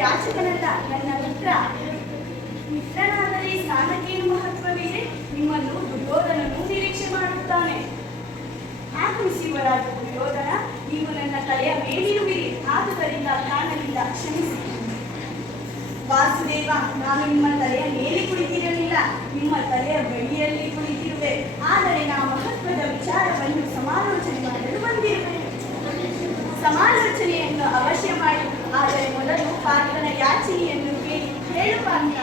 ಯಾಚಕನಲ್ಲ, ನನ್ನ ಮಿತ್ರನಾದರೆ ಸ್ನಾನಕ್ಕೇನು ಮಹತ್ವವಿದೆ? ನಿಮ್ಮನ್ನು ದುರ್ಯೋಧನನು ನಿರೀಕ್ಷೆ ಮಾಡುತ್ತಾನೆ. ಆಗಮಿಸಿ ಯುವರಾಜ ದುರ್ಯೋಧನ, ನೀವು ನನ್ನ ತಲೆಯ ಮೇಲಿರುವಿರಿ, ಆದುದರಿಂದ ಕಾರಣದಿಂದ ಕ್ಷಮಿಸಿ. ವಾಸುದೇವ, ನಾನು ನಿಮ್ಮ ತಲೆಯ ಮೇಲೆ ಕುಳಿತಿರಲಿಲ್ಲ, ನಿಮ್ಮ ತಲೆಯ ಬಳಿಯಲ್ಲಿ ಕುಳಿತಿರುವೆ. ಆದರೆ ನಾ ಮಹತ್ವದ ವಿಚಾರವನ್ನು ಸಮಾಲೋಚನೆ ಮಾಡಲು ಬಂದಿರುವೆ. ಸಮಾಲೋಚನೆಯನ್ನು ಅವಶ್ಯ ಮಾಡಿ, ಆದರೆ ಮೊದಲು ಪಾರ್ಥನ ಯಾಚನೆಯನ್ನು ಹೇಳುವ ಅಂತ.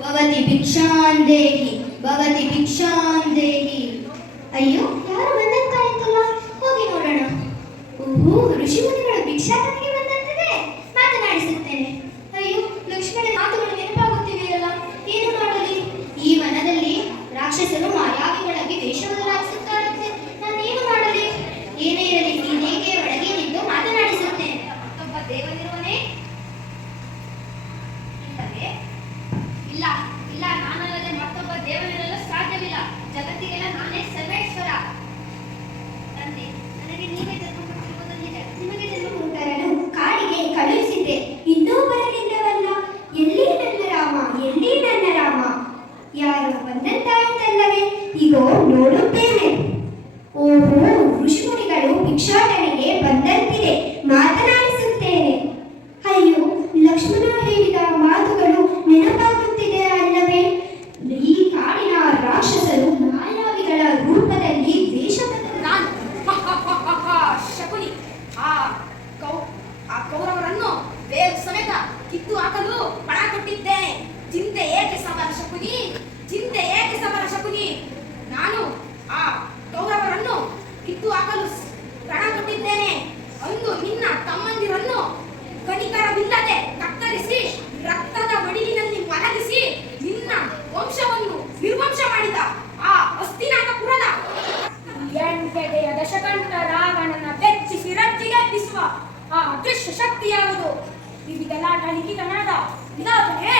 ಭವತಿ ಭಿಕ್ಷಾಂದೇಹಿ, ಭವತಿ ಭಿಕ್ಷಾಂದೇಹಿ. ಅಯ್ಯೋ, ಯಾರು ಬಂದಂತಾಯ್ತಲ್ಲ, ಹೋಗಿ ನೋಡೋಣ. ಓಹೋ, ಋಷಿಮುನಿಗಳು ಭಿಕ್ಷಾಟನೆಗೆ ಬಂದಂತಿದೆ. ಮಾತನಾಡಿಸುತ್ತೇನೆ. ಅಯ್ಯೋ, ಲಕ್ಷ್ಮಣ ಮಾತುಗಳು ನೆನಪಾಗುತ್ತಿವೆಯಲ್ಲ, ಏನು ಮಾಡಲಿ? ಈ ವನದಲ್ಲಿ ರಾಕ್ಷಸರು ಮಾಯಾವಿಗಳಾಗಿ ವೇಷ ಬದಲಾಯಿಸುತ್ತಾರಂತೆ. ನಾನೇನು ಮಾಡಲಿ? ಏನೇ ಇರಲಿ, ನೀನೇಗೆ ಒಳಗೆ ನಿಂತು ಮಾತನಾಡಿಸುತ್ತೇನೆ. ಮತ್ತೊಬ್ಬ ದೇವನಿರುವನೇ? ಇಲ್ಲ ಇಲ್ಲ, ನಾನಲ್ಲದೆ ಮತ್ತೊಬ್ಬ ದೇವನಿರಲು ಸಾಧ್ಯವಿಲ್ಲ. ಜಗತ್ತಿಗೆಲ್ಲ ನಾನೇ ಸರ್ವೇಶ್ವರ. ತಂದೆ, ನನಗೆ ನೀವೇ ಜನ್ಮ ಕೊಟ್ಟಿರುವುದು ನಿಜ. ನಿಮಗೆ ಜನ್ಮಕುಂಟರನು ಕಾಡಿಗೆ ಕಳುಹಿಸಿದ್ದೆ, ಇನ್ನೂ ಬರಲಿಲ್ಲವಲ್ಲ. ಎಲ್ಲಿ ನನ್ನ ರಾಮ, ಎಲ್ಲಿ ನನ್ನ ರಾಮ? ಯಾರು ಬಂದಂತಾಯಿತಲ್ಲವೇ? ಈಗೋ ನೋಡುತ್ತೇನೆ. ಓಹೋ, ಋಷಿಮುನಿಗಳು ಭಿಕ್ಷಾಟನೆಗೆ ಬಂದಂತಿದೆ, ಮಾತನಾಡಿಸುತ್ತೇನೆ. ಅಯ್ಯೋ, ಲಕ್ಷ್ಮಣ ಹೇಳಿದ ಮಾತುಗಳು ನೆನಪಾಗುತ್ತಿದೆ ಅಲ್ಲವೇ? ಈ ಕಾಡಿನ ರಾಕ್ಷಸರು ಮಾಯಾವಿಗಳ ರೂಪದಲ್ಲಿ ವೇಷ ಶಕುನಿ ಆ ಕೌರವರನ್ನು ಬೇಗ ಸಮೇತ ಕಿತ್ತು ಹಾಕಲು ಪಣ ಕೊಟ್ಟಿದ್ದೇನೆ. ಚಿಂತೆ ಏಕೆ ಸಮರ ಶಕುನಿ, ಚಿಂತೆ ಏಕೆ ಸಮರ ಶಕುನಿ? ನಾನು ಆ ಕೌರವರನ್ನು ಕಿತ್ತು ಹಾಕಲು ಪಣ ಕೊಟ್ಟಿದ್ದೇನೆ. ಅಂದು ನಿನ್ನ ತಮ್ಮಂದಿರನ್ನು ಕನಿಕರವಿಲ್ಲದೆ ಕತ್ತರಿಸಿ ರಕ್ತದ ಮಡಿಲಿನಲ್ಲಿ ಮಲಗಿಸಿ ನಿನ್ನ ವಂಶವನ್ನು ನಿರ್ವಂಶ ಮಾಡಿದ ಆ ಹಸ್ತಿನಾಥಪುರದ ಎಂಟೆದೆಯ ದಶಕಂಠ ರಾವಣನ ಬೆಚ್ಚಿಸಿ ರಜ್ಜಿಗೆಬ್ಬಿಸುವ ಆ ಅದೃಶ್ಯ ಶಕ್ತಿ ಯಾವುದು? ವಿವಿಧ ಲಿಖಿತನಾದ ವಿಧಾತನೇ